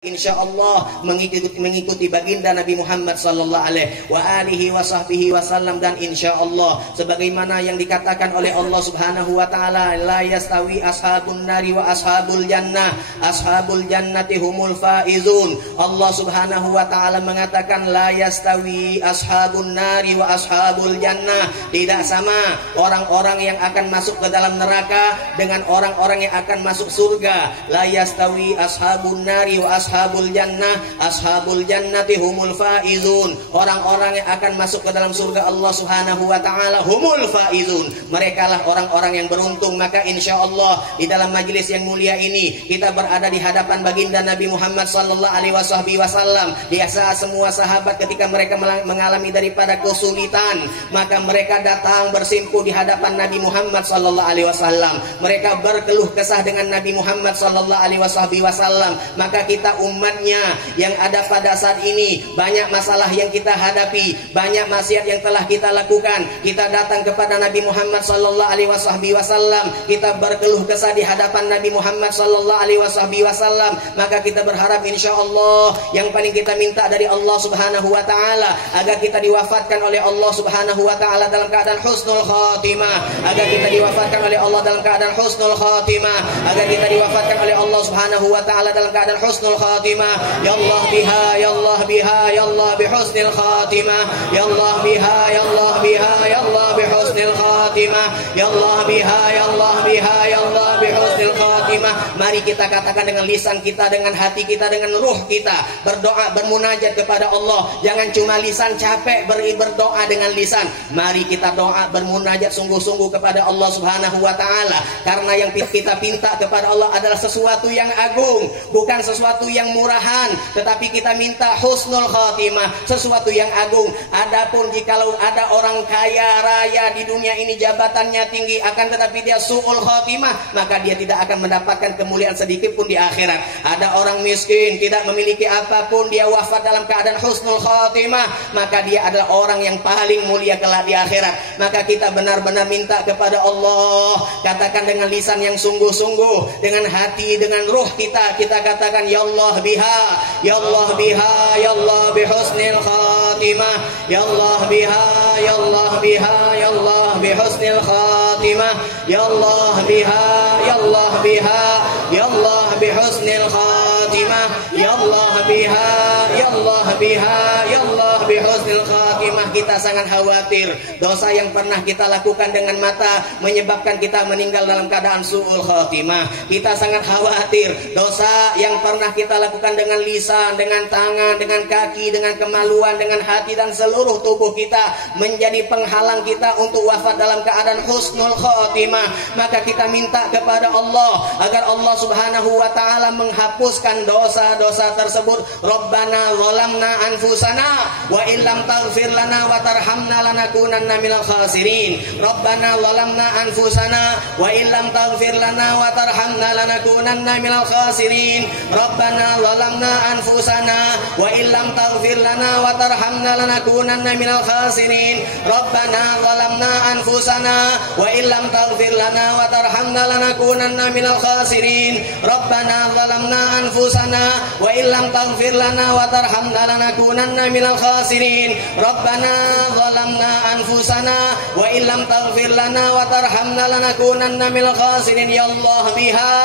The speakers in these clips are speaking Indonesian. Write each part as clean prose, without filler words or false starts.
Insya Allah mengikuti baginda Nabi Muhammad sallallahu alaihi wasallam, dan insya Allah sebagaimana yang dikatakan oleh Allah Subhanahu wa taala, la yastawi ashabun nari wa ashabul jannati humul faizun. Allah Subhanahu wa taala mengatakan la yastawi ashabun nari wa ashabul jannah, tidak sama orang-orang yang akan masuk ke dalam neraka dengan orang-orang yang akan masuk surga. La yastawi ashabun nari wa ashabul jannati humul faizun. Orang-orang yang akan masuk ke dalam surga Allah Subhanahu wa taala humul faizun. Mereka lah orang-orang yang beruntung. Maka insya Allah di dalam majelis yang mulia ini kita berada di hadapan baginda Nabi Muhammad sallallahu alaihi wasallam. Biasa semua sahabat ketika mereka mengalami daripada kesulitan, maka mereka datang bersimpuh di hadapan Nabi Muhammad sallallahu alaihi wasallam. Mereka berkeluh kesah dengan Nabi Muhammad sallallahu alaihi wasallam. Maka kita umatnya yang ada pada saat ini, banyak masalah yang kita hadapi, banyak maksiat yang telah kita lakukan. Kita datang kepada Nabi Muhammad sallallahu alaihi wasallam, kita berkeluh kesah di hadapan Nabi Muhammad sallallahu alaihi wasallam. Maka kita berharap insya Allah yang paling kita minta dari Allah Subhanahu wa taala agar kita diwafatkan oleh Allah Subhanahu wa taala dalam keadaan husnul khatimah, agar kita diwafatkan oleh Allah dalam keadaan husnul khatimah, agar kita diwafatkan oleh Allah Subhanahu wa taala dalam keadaan husnul khatimah. Ya Allah biha, ya Allah biha, ya Allah bihusnil khatimah. Ya Allah biha, ya Allah biha, ya Allah bihusnil khatimah. Ya Allah biha, ya Allah biha, ya Allah bihusnil khatimah. Mari kita katakan dengan lisan kita, dengan hati kita, dengan ruh kita, berdoa, bermunajat kepada Allah. Jangan cuma lisan capek berdoa dengan lisan. Mari kita doa bermunajat sungguh-sungguh kepada Allah Subhanahu wa taala, karena yang kita minta kepada Allah adalah sesuatu yang agung, bukan sesuatu yang murahan, tetapi kita minta husnul khatimah, sesuatu yang agung. Adapun jikalau ada orang kaya raya di dunia ini, jabatannya tinggi, akan tetapi dia su'ul khatimah, maka dia tidak akan mendapatkan kemuliaan sedikit pun di akhirat. Ada orang miskin, tidak memiliki apapun, dia wafat dalam keadaan husnul khatimah, maka dia adalah orang yang paling mulia kelak di akhirat. Maka kita benar-benar minta kepada Allah, katakan dengan lisan yang sungguh-sungguh, dengan hati, dengan ruh kita, kita katakan ya Allah biha, ya Allah biha, ya Allah bihusnil khatimah. Ya Allah biha, ya Allah biha, ya Allah bihusnil khatimah. Ya Allah biha, ya Allah biha, ya Allah bihusnil khatimah. Ya Allah biha, ya Allah biha, ya Allah bihusnil khatimah. Kita sangat khawatir dosa yang pernah kita lakukan dengan mata menyebabkan kita meninggal dalam keadaan su'ul khatimah. Kita sangat khawatir dosa yang pernah kita lakukan dengan lisan, dengan tangan, dengan kaki, dengan kemaluan, dengan hati, dan seluruh tubuh kita menjadi penghalang kita untuk wafat dalam keadaan husnul khatimah. Maka kita minta kepada Allah agar Allah Subhanahu wa taala menghapuskan dosa-dosa tersebut. Rabbana zalamna anfusana wa illam taghfir lana wa tarhamna lanakunanna minal khasirin. Rabbana zalamna anfusana wa illam taghfir lana wa tarhamna lanakunanna minal khasirin. Rabbana zalamna anfusana wa illam taghfir lana wa tarhamna lanakunanna minal khasirin. Rabbana zalamna anfusana wa illam taghfir lana wa tarhamna lanakunanna minal khasirin. Rabbana zalamna anfusana wa illam taghfir lana wa tarhamna lanakunanna minal khasirin. Rabbana zalamna anfusana wa illam taghfir lana wa tarhamna lanakunanna minal khasirin. Ya Allah biha,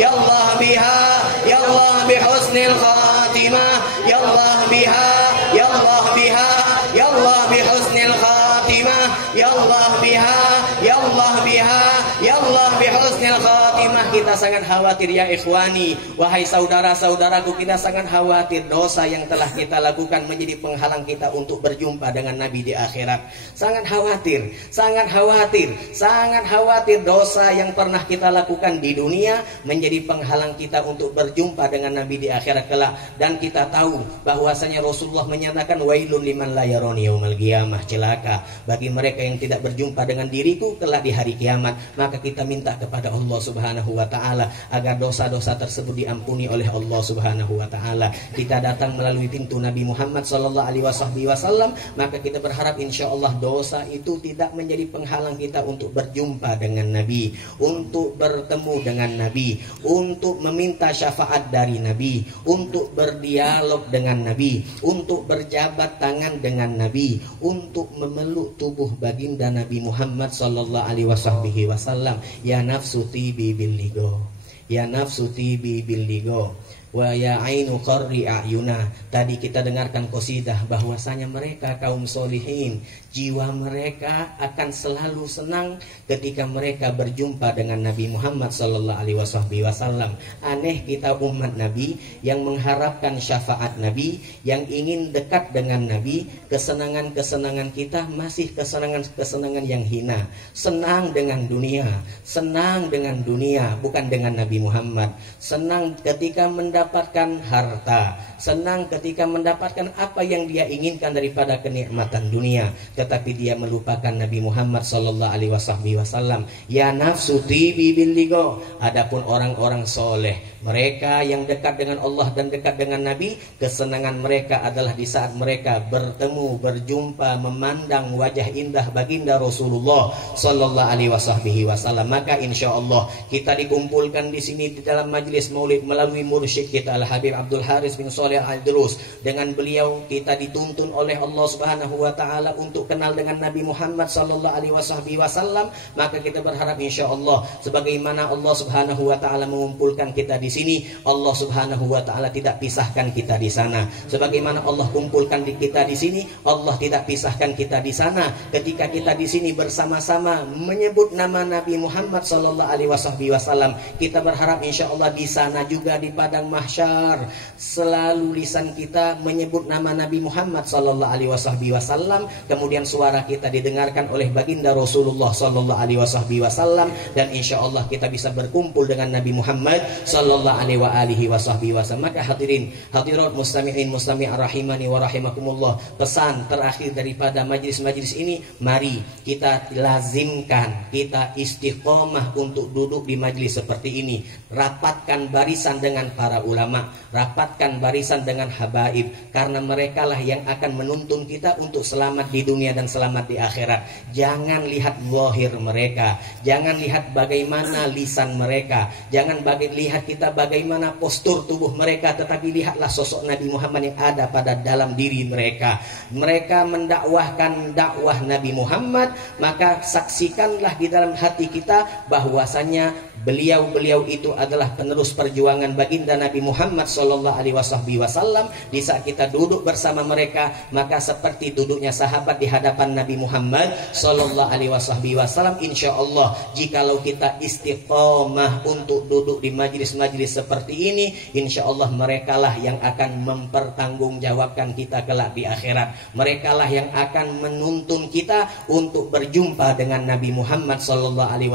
ya Allah biha, ya Allah bihusnil khatimah. Ya Allah biha, ya Allah biha, ya Allah bihusnil khatimah. Ya Allah biha, ya Allah biha, ya Allah bihusnil khatimah. Kita sangat khawatir ya ikhwani, wahai saudara-saudaraku, kita sangat khawatir dosa yang telah kita lakukan menjadi penghalang kita untuk berjumpa dengan Nabi di akhirat. Sangat khawatir, sangat khawatir, sangat khawatir dosa yang pernah kita lakukan di dunia menjadi penghalang kita untuk berjumpa dengan Nabi di akhirat kelak. Dan kita tahu bahwasanya Rasulullah menyatakan wailun liman la yarani yaumil qiyamah, celaka bagi mereka yang tidak berjumpa dengan diriku kelak di hari kiamat. Maka kita minta kepada Allah Subhanahu Subhanahu wa taala agar dosa-dosa tersebut diampuni oleh Allah Subhanahu wa taala. Kita datang melalui pintu Nabi Muhammad sallallahu alaihi wasallam, maka kita berharap insyaallah dosa itu tidak menjadi penghalang kita untuk berjumpa dengan Nabi, untuk bertemu dengan Nabi, untuk meminta syafaat dari Nabi, untuk berdialog dengan Nabi, untuk berjabat tangan dengan Nabi, untuk memeluk tubuh baginda Nabi Muhammad sallallahu alaihi wasallam. Ya nafsu tibi bil ligo, ya nafsu tibi bil ligo, wa ya ainu qarri ayuna. Tadi kita dengarkan qasidah bahwasanya mereka kaum solihin, jiwa mereka akan selalu senang ketika mereka berjumpa dengan Nabi Muhammad sallallahu alaihi wasallam. Aneh kita umat Nabi yang mengharapkan syafaat Nabi, yang ingin dekat dengan Nabi, kesenangan-kesenangan kita masih kesenangan-kesenangan yang hina. Senang dengan dunia, senang dengan dunia, bukan dengan Nabi Muhammad. Senang ketika mendapatkan harta, senang ketika mendapatkan apa yang dia inginkan daripada kenikmatan dunia, tetapi dia melupakan Nabi Muhammad sallallahu alaihi wasallam. Ya nafsu tibi bil ligo. Adapun orang-orang soleh, mereka yang dekat dengan Allah dan dekat dengan Nabi, kesenangan mereka adalah di saat mereka bertemu, berjumpa, memandang wajah indah baginda Rasulullah sallallahu alaihi wasallam. Maka insyaallah kita dikumpulkan di sini di dalam majelis maulid melalui mursyid kita Al Habib Abdul Haris bin Shalih Al-Drus. Dengan beliau kita dituntun oleh Allah Subhanahu wa taala untuk kenal dengan Nabi Muhammad sallallahu alaihi wasallam. Maka kita berharap insyaallah sebagaimana Allah Subhanahu wa taala mengumpulkan kita di sini, Allah Subhanahu wa taala tidak pisahkan kita di sana. Sebagaimana Allah kumpulkan kita di sini, Allah tidak pisahkan kita di sana. Ketika kita di sini bersama-sama menyebut nama Nabi Muhammad sallallahu alaihi wasallam, kita berharap insyaallah di sana juga di padang mahsyar selalu lisan kita menyebut nama Nabi Muhammad sallallahu alaihi wasallam, kemudian suara kita didengarkan oleh baginda Rasulullah sallallahu alaihi wasallam, dan insyaallah kita bisa berkumpul dengan Nabi Muhammad sallallahu alaihi wasallam. Maka hadirin hadirat mustami'in mustami'ar rahimani wa rahimakumullah, pesan terakhir daripada majlis-majlis ini, mari kita lazimkan, kita istiqomah untuk duduk di majlis seperti ini. Rapatkan barisan dengan para ulama, rapatkan barisan dengan habaib, karena merekalah yang akan menuntun kita untuk selamat di dunia dan selamat di akhirat. Jangan lihat zahir mereka, jangan lihat bagaimana lisan mereka, jangan lihat kita bagaimana postur tubuh mereka, tetapi lihatlah sosok Nabi Muhammad yang ada pada dalam diri mereka. Mereka mendakwahkan dakwah Nabi Muhammad, maka saksikanlah di dalam hati kita bahwasanya beliau-beliau itu adalah penerus perjuangan baginda Nabi Muhammad sallallahu alaihi wasallam. Di saat kita duduk bersama mereka, maka seperti duduknya sahabat di hadapan Nabi Muhammad sallallahu alaihi wasallam. Insyaallah jikalau kita istiqomah untuk duduk di majlis-majlis seperti ini, insyaallah merekalah yang akan mempertanggungjawabkan kita kelak di akhirat. Merekalah yang akan menuntun kita untuk berjumpa dengan Nabi Muhammad sallallahu alaihi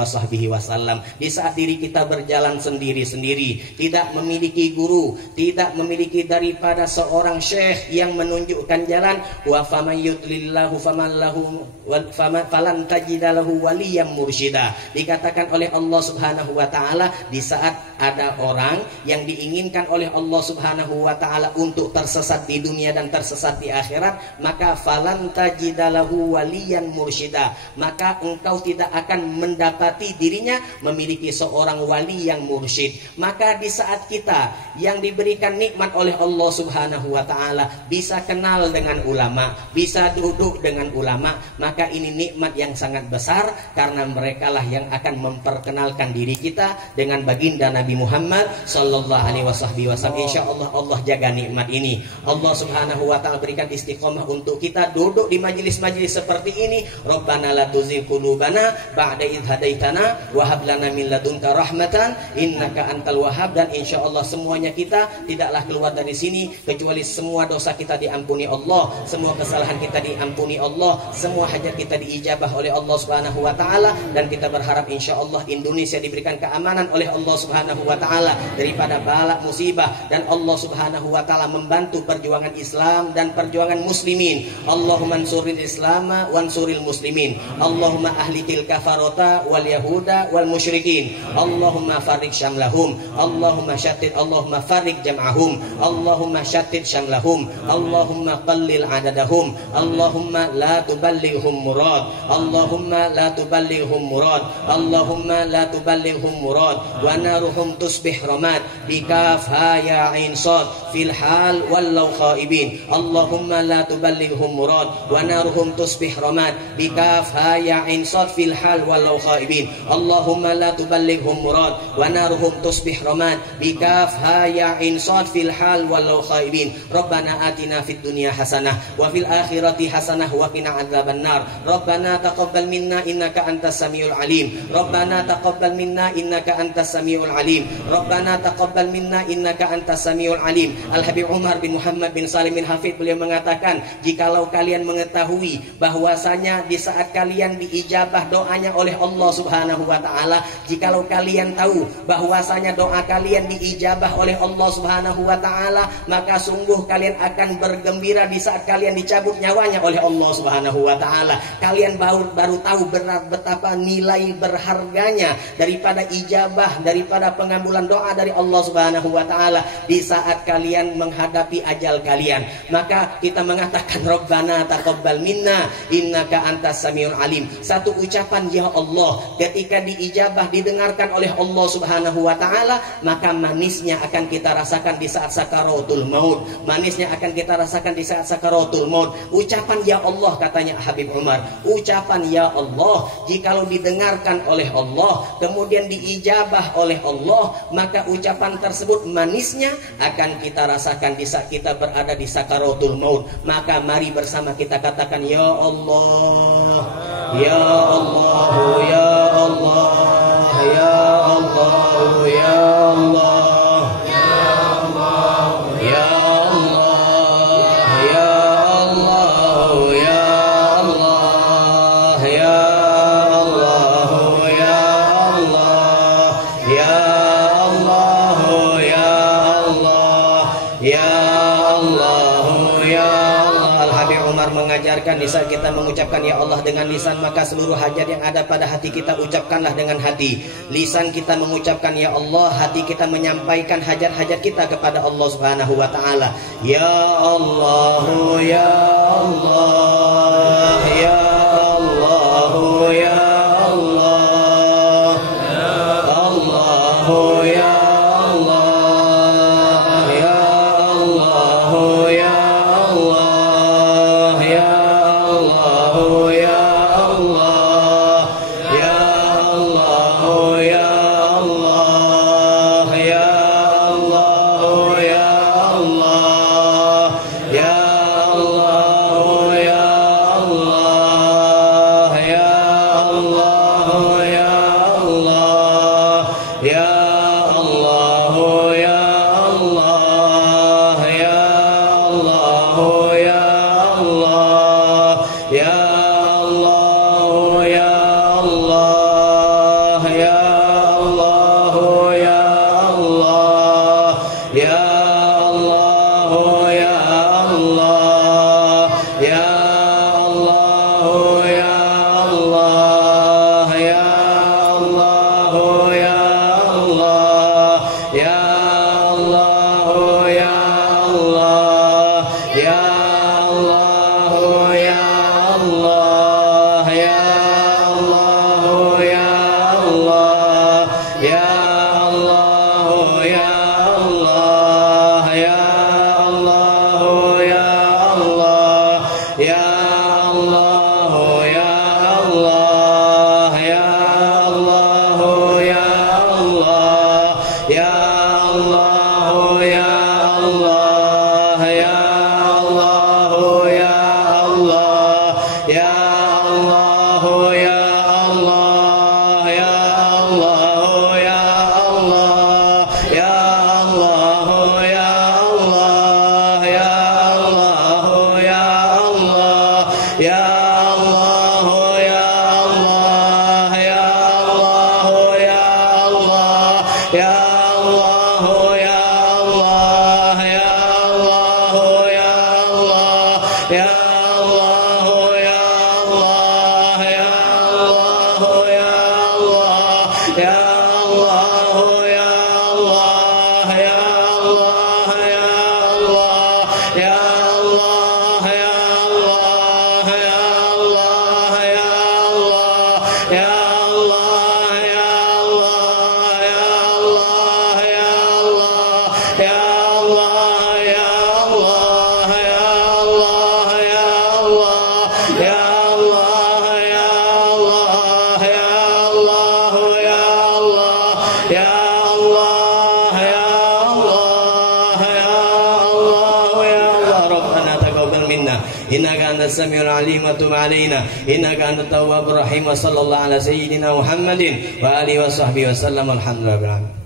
wasallam. Di saat diri kita berjalan sendiri-sendiri, tidak memiliki guru, tidak memiliki daripada seorang syekh yang menunjukkan jalan, wa faman yudlillahu faman lahu falan tajidalahu waliyam mursyida. Dikatakan oleh Allah Subhanahu wa taala, di saat ada orang yang diinginkan oleh Allah Subhanahu wa taala untuk tersesat di dunia dan tersesat di akhirat, maka falan tajidalahu waliyan mursyida, maka engkau tidak akan mendapati dirinya memiliki seorang wali yang mursyid. Maka di saat kita yang diberikan nikmat oleh Allah Subhanahu wa taala bisa kenal dengan ulama, bisa duduk dengan ulama, maka ini nikmat yang sangat besar, karena merekalah yang akan memperkenalkan diri kita dengan baginda Nabi Muhammad sallallahu alaihi wasallam. Insyaallah Allah jaga nikmat ini. Allah Subhanahu wa taala berikan istiqomah untuk kita duduk di majelis-majelis seperti ini. Rabbana la tuzigh qulubana ba'da idh hadaitana wa hab lana min ladunka rahmatan innaka antal wahhab. Dan insyaallah semuanya kita tidaklah keluar dari sini kecuali semua dosa kita diampuni Allah, semua kesalahan kita diampuni Allah, semua hajat kita diijabah oleh Allah Subhanahu wa taala, dan kita berharap insyaallah Indonesia diberikan keamanan oleh Allah Subhanahu Subhanahu wa taala daripada bala musibah, dan Allah Subhanahu wa taala membantu perjuangan Islam dan perjuangan muslimin. Allahumma ansuril islama wansuril muslimin. Allahumma ahlikil kafarota wal yahuda wal musyrikin. Allahumma farik syamlahum. Allahumma syattid, Allahumma farik jam'ahum. Allahumma syattid syamlahum. Allahumma qallil adadahum. Allahumma la tuballighum murad. Allahumma la tuballighum murad. Allahumma la tuballighum murad. Wa naruhum tusbih ramad. Bikaf ha ya ain sad fil hal wallau khaibin. Allahumma la tuballighum murad. Wa naruhum tusbih ramad. Bikaf ha ya ain sad fil hal wallau khaibin. Allahumma la tuballighum murad. Wa naruhum tusbih ramad. Bikaf ha ya ain sad fil hal wallau khaibin. Rabbana atina fid dunya hasanah wa fil akhirati hasanah wa qina adzabannar. Rabbana taqabbal minna innaka antas samiul alim. Rabbana taqabbal minna innaka antas samiul alim. Rabbana taqabbal minna innaka antas samiul alim. Al Habib Umar bin Muhammad bin Salim bin Hafid beliau mengatakan, jikalau kalian mengetahui bahwasanya di saat kalian diijabah doanya oleh Allah Subhanahu wa taala, jikalau kalian tahu bahwasanya doa kalian diijabah oleh Allah Subhanahu wa taala, maka sungguh kalian akan bergembira di saat kalian dicabut nyawanya oleh Allah Subhanahu wa taala. Kalian baru tahu betapa nilai berharganya daripada ijabah, daripada pengabulan doa dari Allah Subhanahu wa taala di saat kalian menghadapi ajal kalian. Maka kita mengatakan Rabbana taqabbal minna innaka antas samiul alim. Satu ucapan ya Allah ketika diijabah, didengarkan oleh Allah Subhanahu wa taala, maka manisnya akan kita rasakan di saat sakaratul maut. Manisnya akan kita rasakan di saat sakaratul maut. Ucapan ya Allah, katanya Habib Umar, ucapan ya Allah jikalau didengarkan oleh Allah kemudian diijabah oleh Allah, maka ucapan tersebut manisnya akan kita rasakan di saat kita berada di sakaratul maut. Maka mari bersama kita katakan ya Allah, ya Allah, ya Allah, ya Allah, ya Allah. Mengajarkan di saat kita mengucapkan ya Allah dengan lisan, maka seluruh hajat yang ada pada hati kita ucapkanlah dengan hati. Lisan kita mengucapkan ya Allah, hati kita menyampaikan hajat-hajat kita kepada Allah Subhanahu wa taala. Ya Allah, ya Allah, ya Allah, ya Allah, Allah, ya Ya Allah, وارحمنا إنك أنت السميع العليم وتب علينا إنك أنت التواب الرحيم وصلى الله على سيدنا محمد وآله وصحبه وسلم الحمد لله رب العالمين.